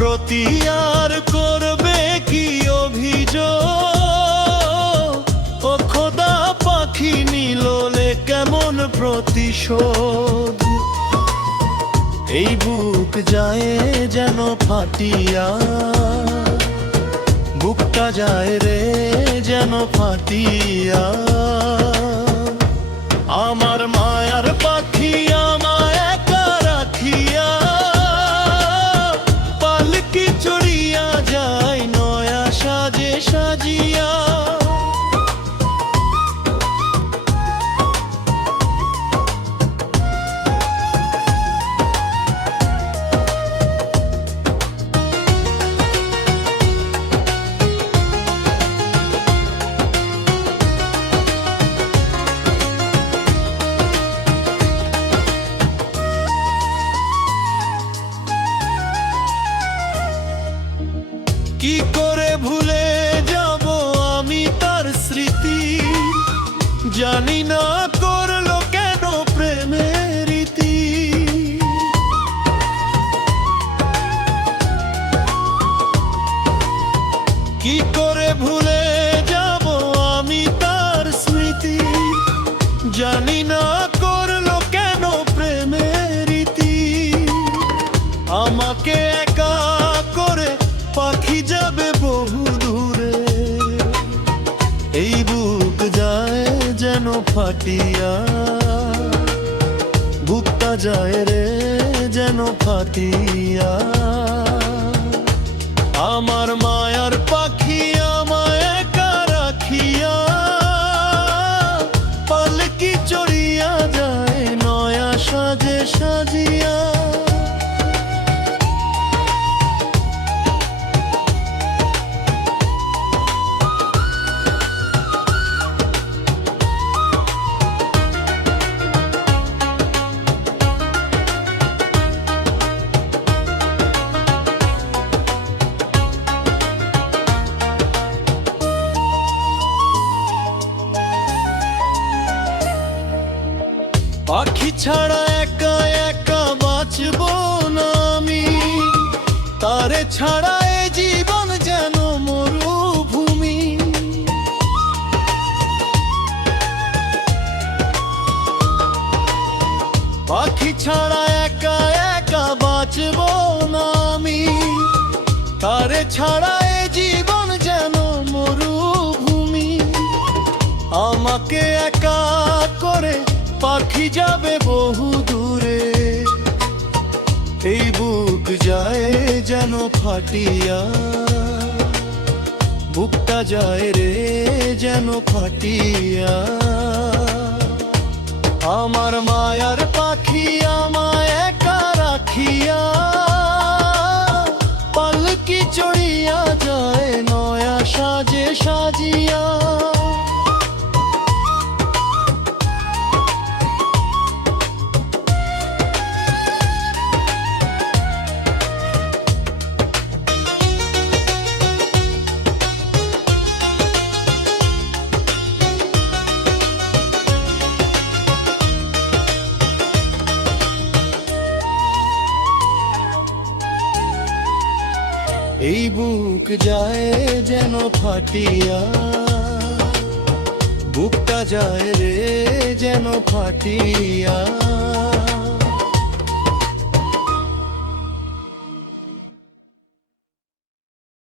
প্রতি আর করবে কি অভিযোগ? ও খোদা, পাখি নিললে কেমন প্রতিশোধ? এই বুক যায় যেন ফাটিয়া, বুকটা যায় রে যেন ফাটিয়া। আমার মায়ার পাখি আমায় একা রাখিয়া, পালকি চড়িয়া যায় নয়া সাজে সাজিয়া। কি করে ভুলে যাব আমি তার স্মৃতি? জানি না করলো কেন প্রেমের রীতি। কি করে ভুলে যাব আমি তার স্মৃতি? জানি না করলো কেন প্রেমের রীতি। আমাকে একা করে পাখি যাবে বহু দূরে। এই বুক যায় যেন ফাটিয়া, বুকটা যায় রে যেন ফাটিয়া। আমার মায়ার পাখি আমায় একা রাখিয়া, পালকি চড়িয়া যায় নয়া সাজে সাজিয়া। পাখি ছাড়া একা একা বাঁচব না আমি, তারে ছাড়া এ জীবন যেন মরুভূমি। পাখি ছাড়া একা একা বাঁচব না আমি, তারে ছাড়া এ জীবন যেন মরুভূমি। আমাকে একা করে পাখি যাবে বহু দূরে। এই বুক যায় যেন ফাটিয়া, বুকটা যায় রে যেন ফাটিয়া। আমার মায়ার পাখি আমায় একা রাখিয়া, পালকি চড়িয়া যায় নয়া সাজে সাজিয়া। এই বুক যায় যেন ফাটিয়া, বুকটা যায় রে যেন ফাটিয়া।